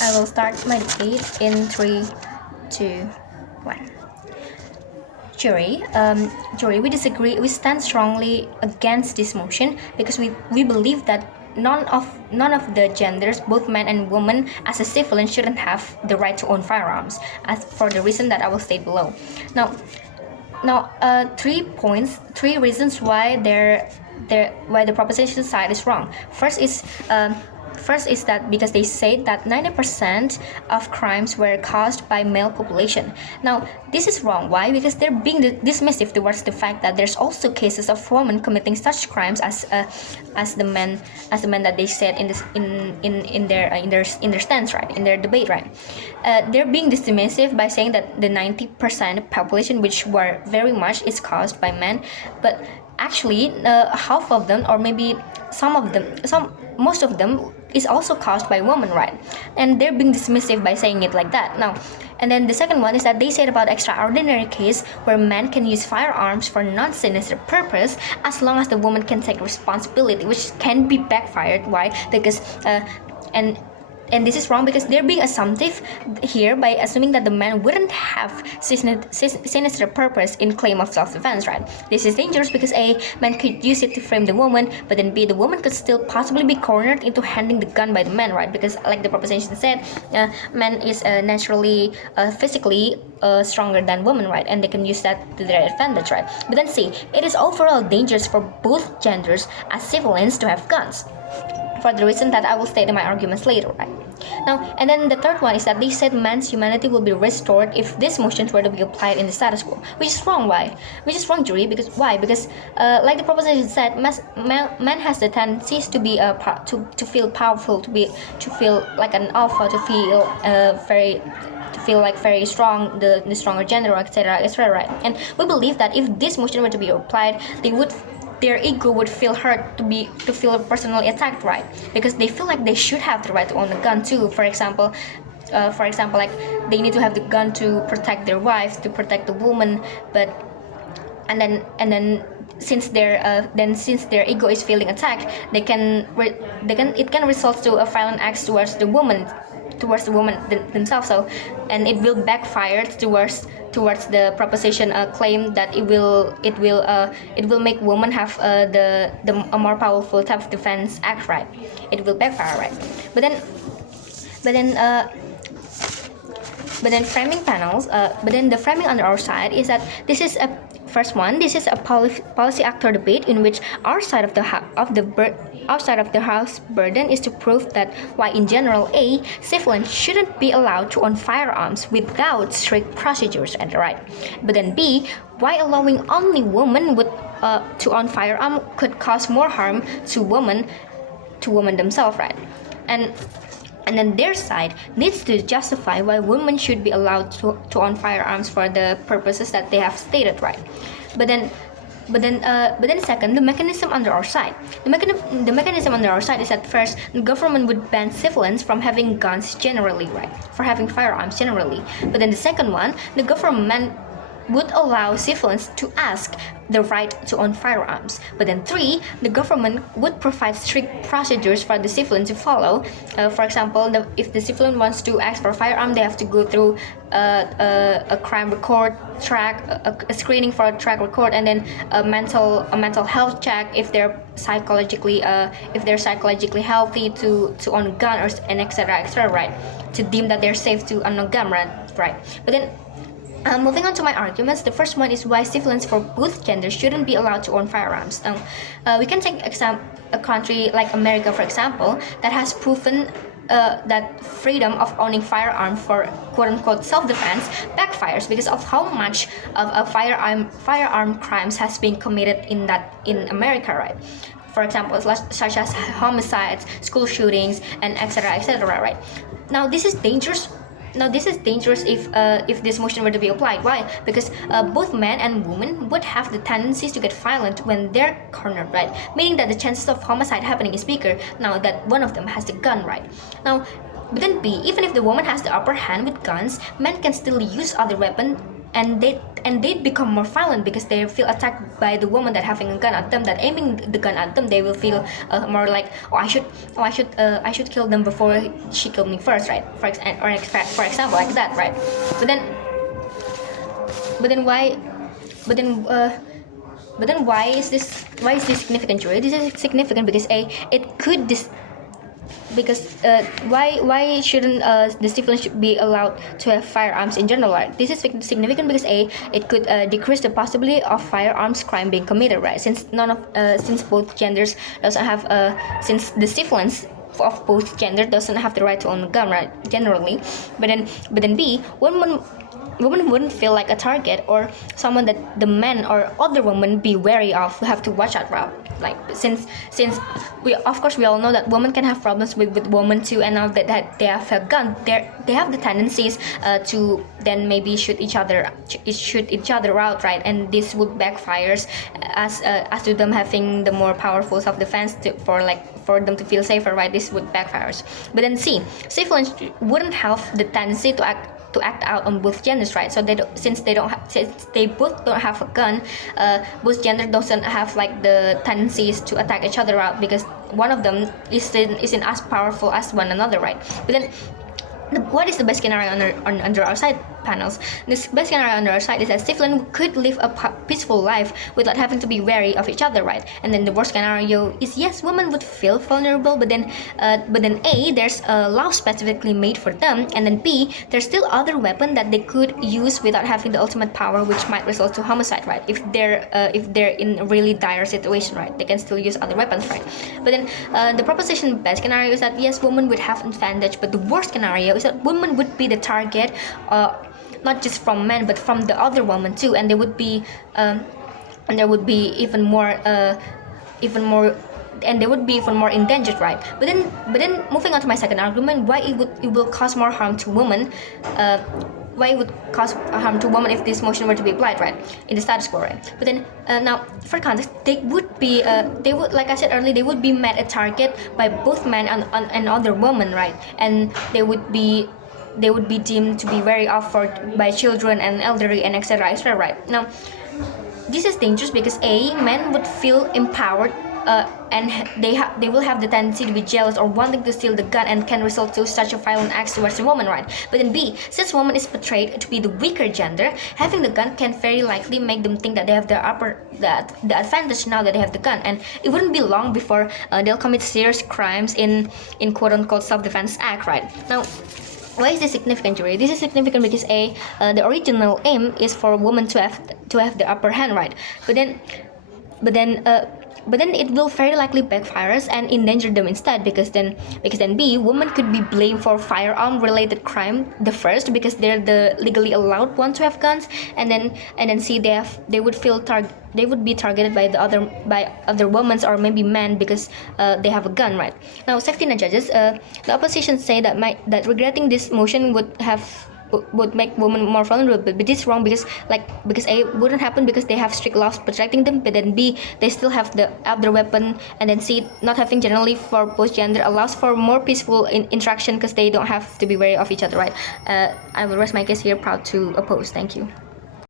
I will start my debate in 3, 2, 1. Jury, we disagree. We stand strongly against this motion because we believe that none of the genders, both men and women, as a civilian, shouldn't have the right to own firearms, as for the reason that I will state below. Now, 3 reasons why why the proposition side is wrong. First is that because they say that 90% of crimes were caused by male population. Now, this is wrong. Why? Because they're being dismissive towards the fact that there's also cases of women committing such crimes as the men that they said in their stance, right, in their debate, right. They're being dismissive by saying that the 90% population, which were very much, is caused by men, but actually half of them, or maybe most of them, is also caused by women, right? And they're being dismissive by saying it like that. Now, and then the second one is that they said about extraordinary case where men can use firearms for non-sinister purpose as long as the woman can take responsibility, which can be backfired. Why? Because and this is wrong because they're being assumptive here by assuming that the man wouldn't have sinister purpose in claim of self-defense, right? This is dangerous because A, man could use it to frame the woman, but then B, the woman could still possibly be cornered into handing the gun by the man, right? Because like the proposition said, man is naturally physically stronger than women, right? And they can use that to their advantage, right? But then C, it is overall dangerous for both genders as civilians to have guns, for the reason that I will state in my arguments later, right? Now, and then the third one is that they said man's humanity will be restored if these motions were to be applied in the status quo, which is wrong. Why? Which is wrong, jury. Because why? Because like the proposition said, man has the tendencies to be to feel powerful, to feel like an alpha, to feel like very strong, the stronger gender, etc., etc., right? And we believe that if this motion were to be applied, their ego would feel hurt to feel personally attacked, right? Because they feel like they should have the right to own a gun too. For example, like they need to have the gun to protect their wife, to protect the woman, but and then since their ego is feeling attacked, it can result to a violent acts towards the woman themselves. So, and it will backfire towards the proposition claim that it will make women have a more powerful type of defense act, right? It will backfire, right? But then framing panels. But then the framing on our side is that this is a first one. This is a policy actor debate in which our side of the house burden is to prove that why in general A, civilians shouldn't be allowed to own firearms without strict procedures, and right. But then B, why allowing only women to own firearm could cause more harm to women themselves, right? And then their side needs to justify why women should be allowed to own firearms for the purposes that they have stated, right? But then second, the mechanism under our side. The mechanism under our side is that first, the government would ban civilians from having guns generally, right? For having firearms generally. But then the second one, the government would allow civilians to ask the right to own firearms. But then 3, the government would provide strict procedures for the civilian to follow. For example, if the civilian wants to ask for a firearm, they have to go through a crime record track, a screening for a track record, and then a mental health check if they're psychologically healthy to own a gun, or and etc., right? To deem that they're safe to own a gun, right? But then moving on to my arguments, the first one is why civilians for both genders shouldn't be allowed to own firearms. We can take a country like America, for example, that has proven that freedom of owning firearm for quote-unquote self-defense backfires because of how much of a firearm crimes has been committed in America, right? For example, such as homicides, school shootings, and etc., right? Now this is dangerous if this motion were to be applied. Why? Because both men and women would have the tendencies to get violent when they're cornered, right? Meaning that the chances of homicide happening is bigger now that one of them has the gun, right? Now, but then B, even if the woman has the upper hand with guns, men can still use other weapons they become more violent because they feel attacked by the woman that having a gun at them, that aiming the gun at them. They will feel more like, oh, I should kill them before she killed me first, right? For example, like that, right? But then but then why but then but then why is this significant, Joy? This is significant because it could because why shouldn't the civilians should be allowed to have firearms in general, right? This is significant because it could decrease the possibility of firearms crime being committed, right? Since since both genders doesn't have since the civilians of both gender doesn't have the right to own a gun, right? Generally, but then B, women wouldn't feel like a target or someone that the men or other women be wary of, who have to watch out, right? Like since we all know that women can have problems with women too, and now that they have a gun, they have the tendencies to then maybe shoot each other out, right? And this would backfires as to them having the more powerful self-defense for them to feel safer, right? This would backfires. But then C, civilians wouldn't have the tendency to act out on both genders, right? So since they both don't have a gun, both gender doesn't have like the tendencies to attack each other out because one of them isn't as powerful as one another, right? But then what is the best scenario under our side panels? This best scenario under our side is that civilians could live a peaceful life without having to be wary of each other, right? And then the worst scenario is, yes, women would feel vulnerable, but then A, there's a law specifically made for them, and then B, there's still other weapon that they could use without having the ultimate power, which might result to homicide, right? If they're in a really dire situation, right? They can still use other weapons, right? But then the proposition best scenario is that yes, women would have advantage, but the worst scenario is that women would be the target, not just from men but from the other women too, and there would be even more endangered, right? But then moving on to my second argument, why it will cause more harm to women. Why it would cause harm to women if this motion were to be applied, right, in the status quo, right? But then now, for context, they would, like I said earlier, they would be made a target by both men and other women, right? And they would be deemed to be very offered by children and elderly and etc., right? Now, this is dangerous because men would feel empowered, and they will have the tendency to be jealous or wanting to steal the gun, and can result to such a violent act towards a woman, right? But then B, since woman is portrayed to be the weaker gender, having the gun can very likely make them think that they have the advantage now that they have the gun, and it wouldn't be long before they'll commit serious crimes in quote unquote self-defense act, right? Now, why is this significant, Jury? This is significant because the original aim is for women to have the upper hand, right? But then it will very likely backfire and endanger them instead, because then B, women could be blamed for firearm related crime the first because they're the legally allowed one to have guns, and then C, they would be targeted by other women or maybe men because they have a gun, right? Now, safety net judges, the opposition say that regretting this motion would make women more vulnerable, but this is wrong because A, wouldn't happen because they have strict laws protecting them, but then B, they still have the other weapon, and then C, not having generally for both gender allows for more peaceful interaction because they don't have to be wary of each other, right? I will rest my case here, proud to oppose. Thank you.